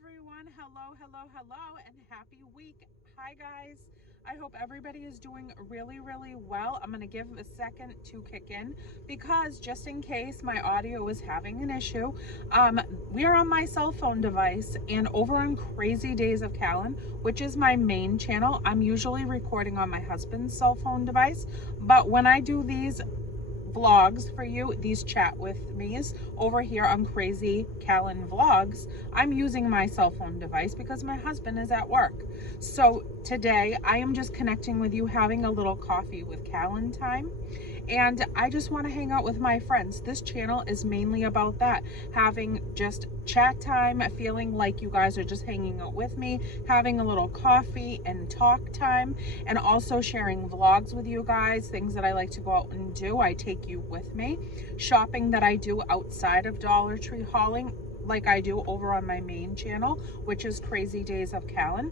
everyone. Hello, and happy week. Hi, guys. I hope everybody is doing really well. I'm going to give a second to kick in because just in case my audio is having an issue, we are on my cell phone device and over on Crazy Days of Kalyn, which is my main channel. I'm usually recording on my husband's cell phone device, but when I do these vlogs for you, these chat with me's over here on Crazy Kalyn Vlogs, I'm using my cell phone device because my husband is at work. So today I am just connecting with you, having a little coffee with Kalyn time, and I just want to hang out with my friends. This channel is mainly about that, having just chat time, feeling like you guys are just hanging out with me, having a little coffee and talk time, and also sharing vlogs with you guys, things that I like to go out and do. I take you with me. Shopping that I do outside of Dollar Tree hauling, like I do over on my main channel, which is Crazy Days of Kalyn.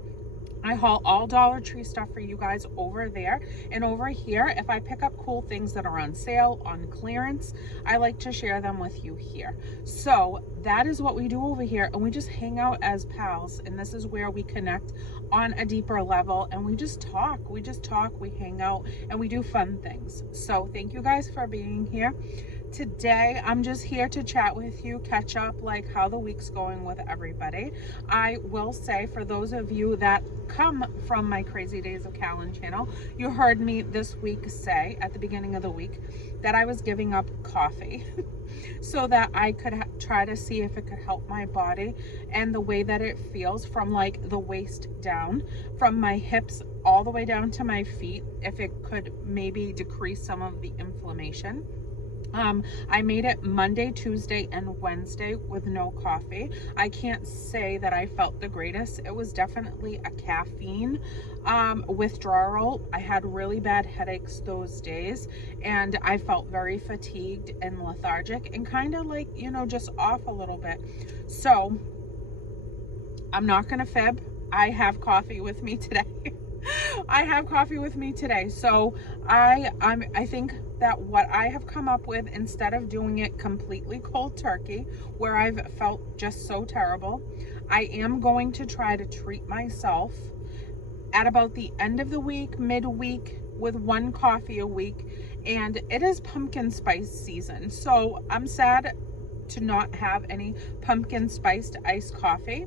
I haul all Dollar Tree stuff for you guys over there. And over here, if I pick up cool things that are on sale, on clearance, I like to share them with you here. So that is what we do over here. And we just hang out as pals. And this is where we connect on a deeper level. And we just talk, we hang out, and we do fun things. So thank you guys for being here. Today, I'm just here to chat with you, catch up, like how the week's going with everybody. I will say, for those of you that come from my Crazy Days of Kalyn channel, you heard me this week say at the beginning of the week that I was giving up coffee so that I could try to see if it could help my body and the way that it feels from like the waist down, from my hips all the way down to my feet, if it could maybe decrease some of the inflammation. I made it Monday, Tuesday, and Wednesday with no coffee. I can't say that I felt the greatest. It was definitely a caffeine withdrawal. I had really bad headaches those days, and I felt very fatigued and lethargic and kind of like, you know, just off a little bit. So I'm not gonna fib. I have coffee with me today. I have coffee with me today. So I think that what I have come up with, instead of doing it completely cold turkey, where I've felt just so terrible, I am going to try to treat myself at about the end of the week, midweek, with one coffee a week. And it is pumpkin spice season. So I'm sad to not have any pumpkin spiced iced coffee.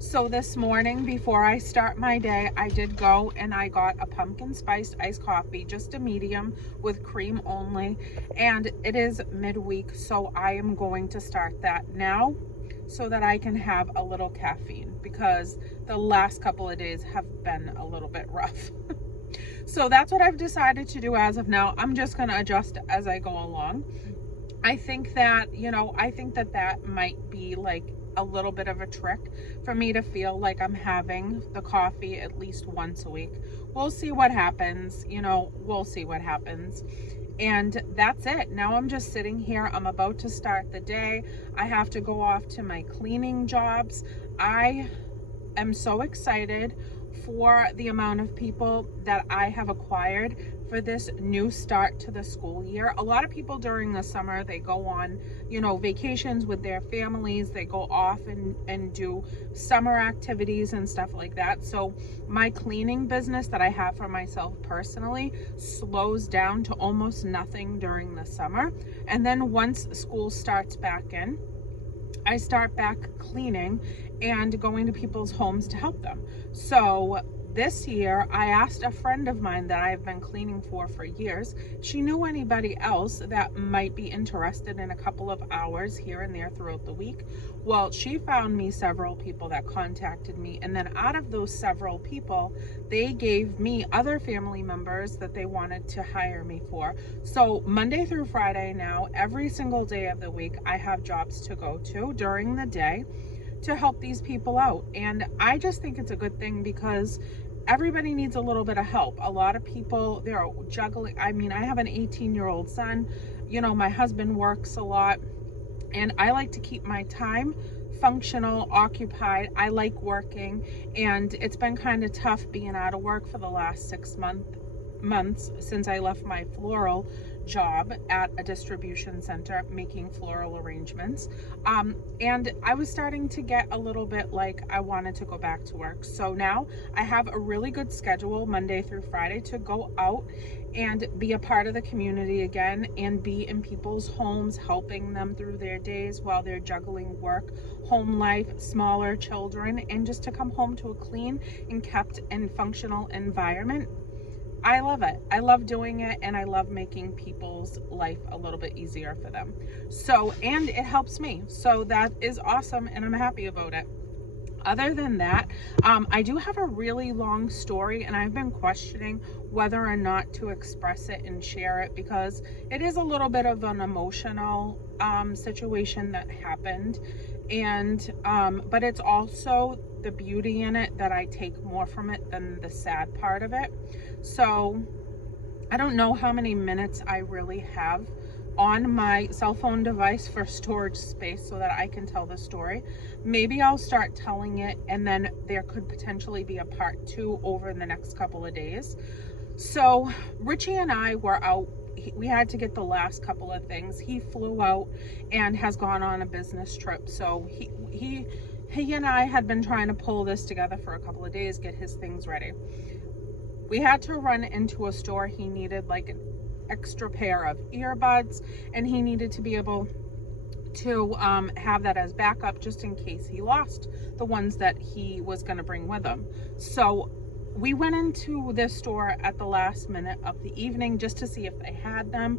So this morning, before I start my day, I did go and I got a pumpkin spiced iced coffee, just a medium with cream only. And it is midweek, so I am going to start that now so that I can have a little caffeine, because the last couple of days have been a little bit rough. So that's what I've decided to do as of now. I'm just going to adjust as I go along. I think that, you know, that might be like a little bit of a trick for me to feel like I'm having the coffee at least once a week. We'll see what happens, you know, we'll see what happens. And that's it. Now I'm just sitting here. I'm about to start the day. I have to go off to my cleaning jobs. I am so excited for the amount of people that I have acquired for this new start to the school year. A lot of people during the summer, they go on, you know, vacations with their families. They go off and do summer activities and stuff like that. So my cleaning business that I have for myself personally slows down to almost nothing during the summer. And then once school starts back in, I start back cleaning and going to people's homes to help them. So this year, I asked a friend of mine that I've been cleaning for years, she knew anybody else that might be interested in a couple of hours here and there throughout the week. Well, she found me several people that contacted me, and then out of those several people, they gave me other family members that they wanted to hire me for. So Monday through Friday now, every single day of the week, I have jobs to go to during the day to help these people out. And I just think it's a good thing because everybody needs a little bit of help. A lot of people, they're juggling. I mean, I have an 18-year-old son. You know, my husband works a lot, and I like to keep my time functional, occupied. I like working, and it's been kind of tough being out of work for the last 6 months since I left my floral job at a distribution center making floral arrangements. And I was starting to get a little bit like I wanted to go back to work. So now I have a really good schedule Monday through Friday to go out and be a part of the community again and be in people's homes, helping them through their days while they're juggling work, home life, smaller children, and just to come home to a clean and kept and functional environment. I love it. I love doing it, and I love making people's life a little bit easier for them. So, and it helps me. So that is awesome, and I'm happy about it. Other than that, I do have a really long story, and I've been questioning whether or not to express it and share it because it is a little bit of an emotional situation that happened. And but it's also the beauty in it that I take more from it than the sad part of it. So I don't know how many minutes I really have on my cell phone device for storage space so that I can tell the story. Maybe I'll start telling it, and then there could potentially be a part 2 over the next couple of days. So Richie and I were out. We had to get the last couple of things. He flew out and has gone on a business trip. So he and I had been trying to pull this together for a couple of days, get his things ready. We had to run into a store. He needed like an extra pair of earbuds, and he needed to be able to have that as backup just in case he lost the ones that he was going to bring with him. So we went into this store at the last minute of the evening just to see if they had them.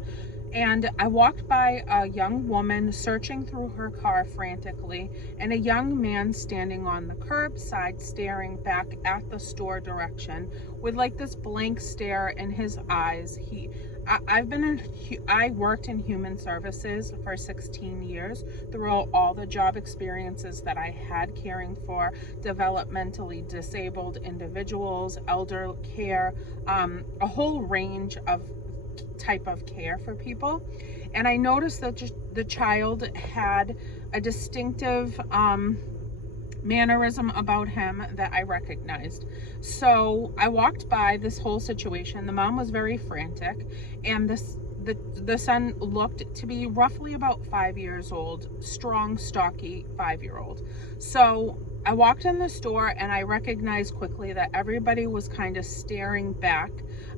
And I walked by a young woman searching through her car frantically, and a young man standing on the curbside staring back at the store direction with like this blank stare in his eyes. I worked in human services for 16 years throughout all the job experiences that I had caring for developmentally disabled individuals, elder care, a whole range of type of care for people. And I noticed that the child had a distinctive mannerism about him that I recognized. So I walked by this whole situation. The mom was very frantic, and the son looked to be roughly about 5 years old, strong, stocky 5-year-old. So I walked in the store, and I recognized quickly that everybody was kind of staring back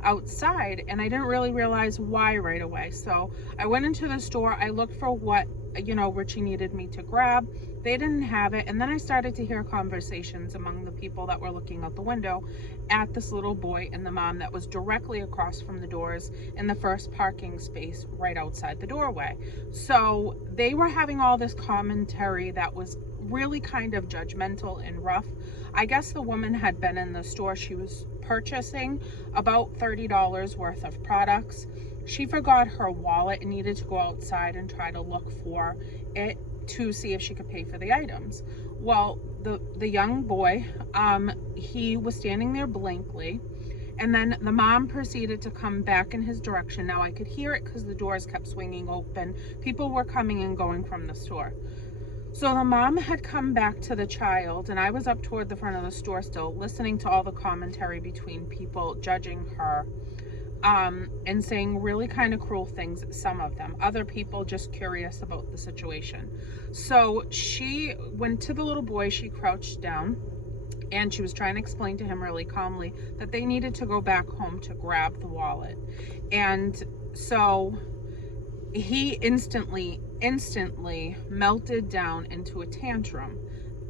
outside, and I didn't really realize why right away. So I went into the store. I looked for what Richie needed me to grab. They didn't have it, and then I started to hear conversations among the people that were looking out the window at this little boy and the mom that was directly across from the doors in the first parking space right outside the doorway. So they were having all this commentary that was really kind of judgmental and rough. I guess the woman had been in the store. She was purchasing about $30 worth of products. She forgot her wallet and needed to go outside and try to look for it to see if she could pay for the items. Well, the young boy, he was standing there blankly, and then the mom proceeded to come back in his direction. Now I could hear it because the doors kept swinging open. People were coming and going from the store. So the mom had come back to the child, and I was up toward the front of the store still, listening to all the commentary between people judging her, and saying really kind of cruel things, some of them. Other people just curious about the situation. So she went to the little boy, she crouched down, and she was trying to explain to him really calmly that they needed to go back home to grab the wallet. And so he instantly melted down into a tantrum.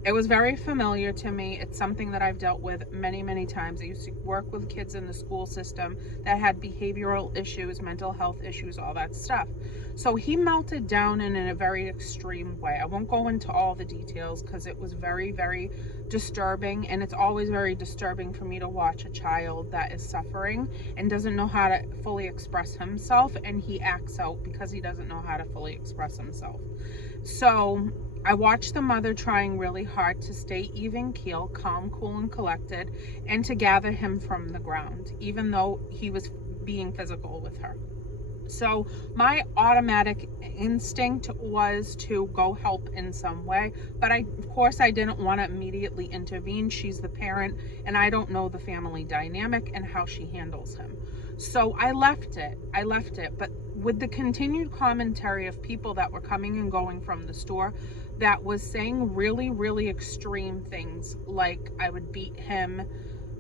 It was very familiar to me. It's something that I've dealt with many, many times. I used to work with kids in the school system that had behavioral issues, mental health issues, all that stuff. So he melted down in a very extreme way. I won't go into all the details because it was very, very disturbing, and it's always very disturbing for me to watch a child that is suffering and doesn't know how to fully express himself, and he acts out because he doesn't know how to fully express himself. So I watched the mother trying really hard to stay even keel, calm, cool, and collected, and to gather him from the ground, even though he was being physical with her. So my automatic instinct was to go help in some way, but of course I didn't want to immediately intervene. She's the parent, and I don't know the family dynamic and how she handles him. So I left it. But with the continued commentary of people that were coming and going from the store that was saying really, really extreme things, like I would beat him,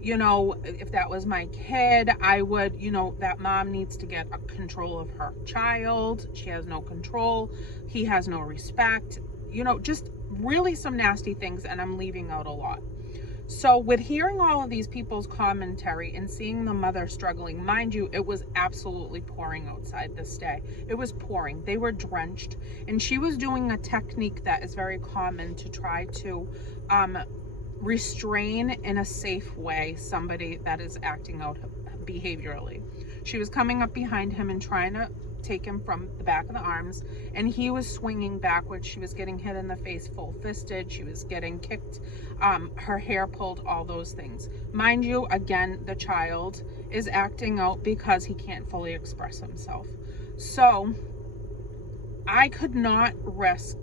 you know, if that was my kid, I would, you know, that mom needs to get control of her child. She has no control. He has no respect, you know, just really some nasty things. And I'm leaving out a lot. So with hearing all of these people's commentary and seeing the mother struggling, mind you, it was absolutely pouring outside this day. It was pouring. They were drenched. And she was doing a technique that is very common to try to restrain in a safe way somebody that is acting out behaviorally. She was coming up behind him and trying to take him from the back of the arms, and he was swinging backwards. She was getting hit in the face full fisted. She was getting kicked, her hair pulled, all those things. Mind you, again, the child is acting out because he can't fully express himself. So I could not risk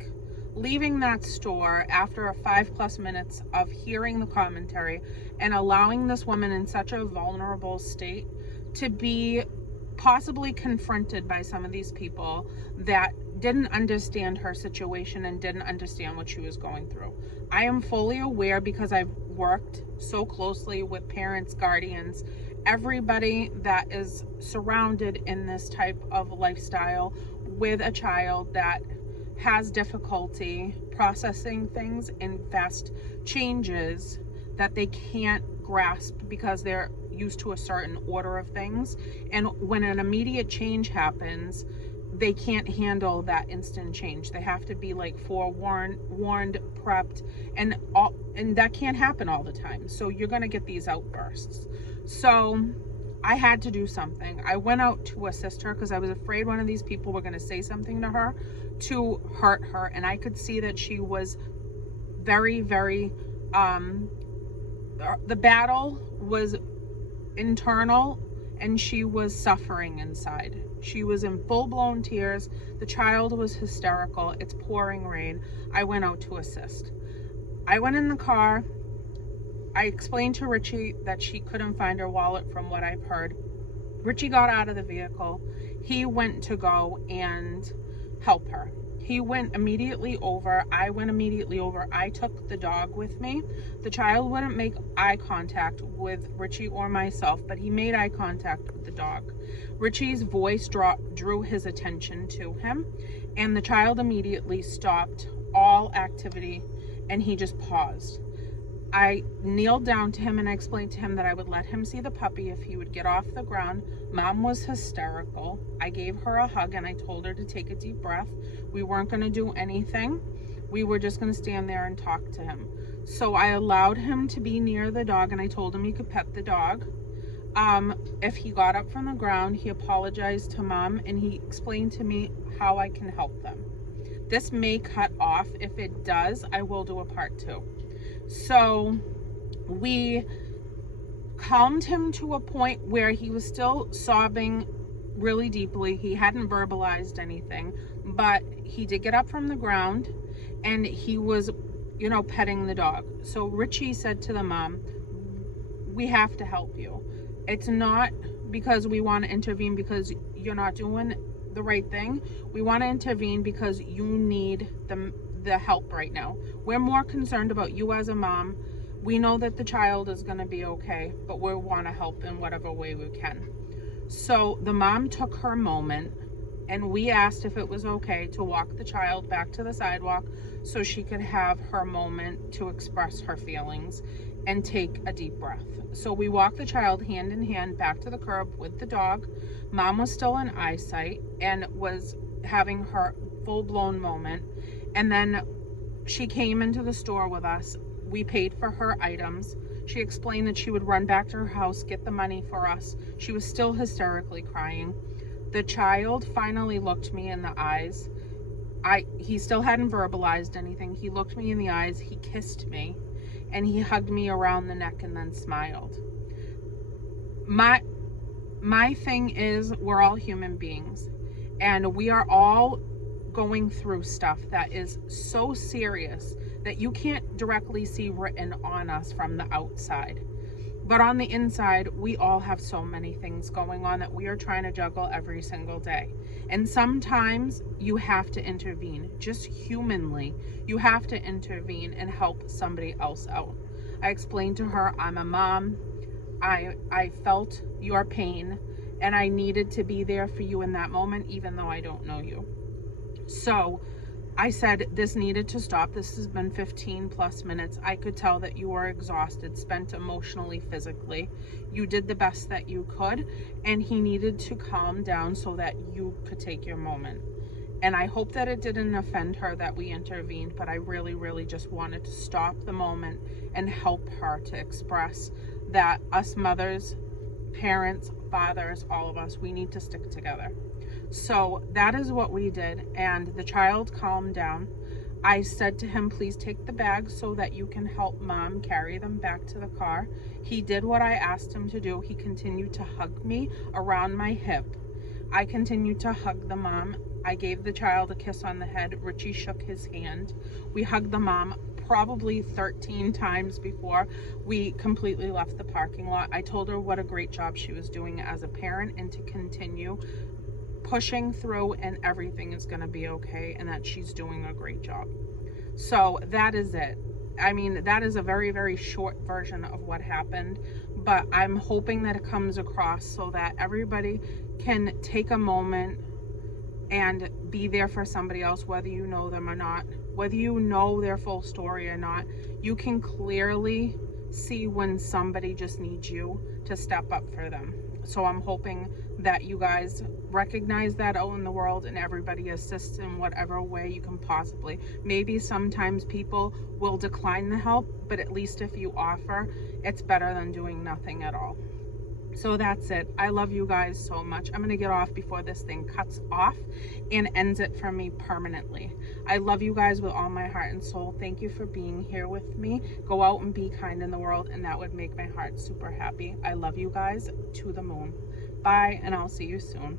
leaving that store after 5+ minutes of hearing the commentary and allowing this woman in such a vulnerable state to be possibly confronted by some of these people that didn't understand her situation and didn't understand what she was going through. I am fully aware, because I've worked so closely with parents, guardians, everybody that is surrounded in this type of lifestyle with a child that has difficulty processing things and fast changes that they can't grasp because they're used to a certain order of things. And when an immediate change happens, they can't handle that instant change. They have to be like forewarned, prepped, and that can't happen all the time. So you're going to get these outbursts. So I had to do something. I went out to assist her because I was afraid one of these people were going to say something to her to hurt her. And I could see that she was very, very, the battle was internal and she was suffering inside. She was in full-blown tears. The child was hysterical. It's pouring rain. I went out to assist. I went in the car. I explained to Richie that she couldn't find her wallet from what I've heard. Richie got out of the vehicle. He went to go and help her. He went immediately over. I went immediately over. I took the dog with me. The child wouldn't make eye contact with Richie or myself, but he made eye contact with the dog. Richie's voice drew his attention to him, and the child immediately stopped all activity, and he just paused. I kneeled down to him and I explained to him that I would let him see the puppy if he would get off the ground. Mom was hysterical. I gave her a hug and I told her to take a deep breath. We weren't going to do anything. We were just going to stand there and talk to him. So I allowed him to be near the dog and I told him he could pet the dog. If he got up from the ground, he apologized to Mom and he explained to me how I can help them. This may cut off. If it does, I will do a part 2. So we calmed him to a point where he was still sobbing really deeply. He hadn't verbalized anything, but he did get up from the ground and he was, you know, petting the dog. So Richie said to the mom, we have to help you. It's not because we want to intervene because you're not doing the right thing. We want to intervene because you need the help right now. We're more concerned about you as a mom. We know that the child is going to be okay, but we want to help in whatever way we can. So the mom took her moment and we asked if it was okay to walk the child back to the sidewalk so she could have her moment to express her feelings and take a deep breath. So we walked the child hand in hand back to the curb with the dog. Mom was still in eyesight and was having her full-blown moment. And then she came into the store with us. We paid for her items. She explained that she would run back to her house, get the money for us. She was still hysterically crying. The child finally looked me in the eyes. He still hadn't verbalized anything. He looked me in the eyes, he kissed me, and he hugged me around the neck and then smiled. My thing is, we're all human beings, and we are all going through stuff that is so serious that you can't directly see written on us from the outside. But on the inside, we all have so many things going on that we are trying to juggle every single day. And sometimes you have to intervene, just humanly. You have to intervene and help somebody else out. I explained to her, I'm a mom. I felt your pain, and I needed to be there for you in that moment, even though I don't know you. So I said this needed to stop. This has been 15 plus minutes. I could tell that you were exhausted, spent emotionally, physically. You did the best that you could, and he needed to calm down so that you could take your moment. And I hope that it didn't offend her that we intervened, but I really, really just wanted to stop the moment and help her to express that us mothers, parents, fathers, all of us, we need to stick together. So that is what we did, and the child calmed down. I said to him, please take the bags so that you can help mom carry them back to the car. He did what I asked him to do. He continued to hug me around my hip. I continued to hug the mom. I gave the child a kiss on the head. Richie shook his hand. We hugged the mom probably 13 times before we completely left the parking lot. I told her what a great job she was doing as a parent and to continue pushing through, and everything is going to be okay, and that she's doing a great job. So that is it. I mean, that is a very, very short version of what happened, but I'm hoping that it comes across so that everybody can take a moment and be there for somebody else, whether you know them or not, whether you know their full story or not. You can clearly see when somebody just needs you to step up for them. So I'm hoping that you guys recognize that out in the world, and everybody assists in whatever way you can possibly. Maybe sometimes people will decline the help, but at least if you offer, it's better than doing nothing at all. So that's it. I love you guys so much. I'm going to get off before this thing cuts off and ends it for me permanently. I love you guys with all my heart and soul. Thank you for being here with me. Go out and be kind in the world, and that would make my heart super happy. I love you guys to the moon. Bye, and I'll see you soon.